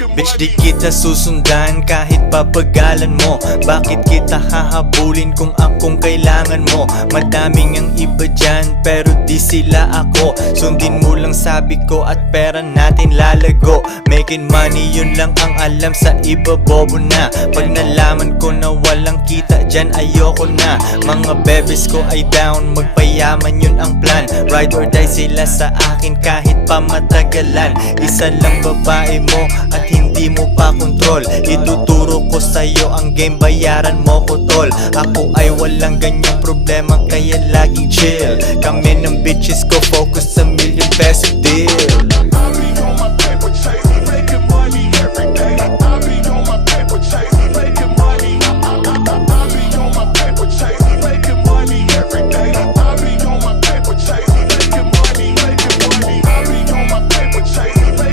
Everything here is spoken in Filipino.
Bitch, di kita susundan kahit papagalan mo. Bakit kita hahabulin kung akong kailangan mo? Madaming ang iba dyan pero di sila ako. Sundin mo lang sabi ko at pera natin lalago. Making money yun lang ang alam, sa iba bobo na. Pag nalaman ko na walang kita dyan ayoko na. Mga bebes ko ay down, magpayaman yun ang plan. Ride or die sila sa akin kahit pa matagalan. Isa lang babae mo at hindi mo pa kontrol. Ituturo ko sa'yo ang game, bayaran mo ko tol. Ako ay walang ganyang problema kaya laging chill. Kami ng bitches ko focus sa million peso deal.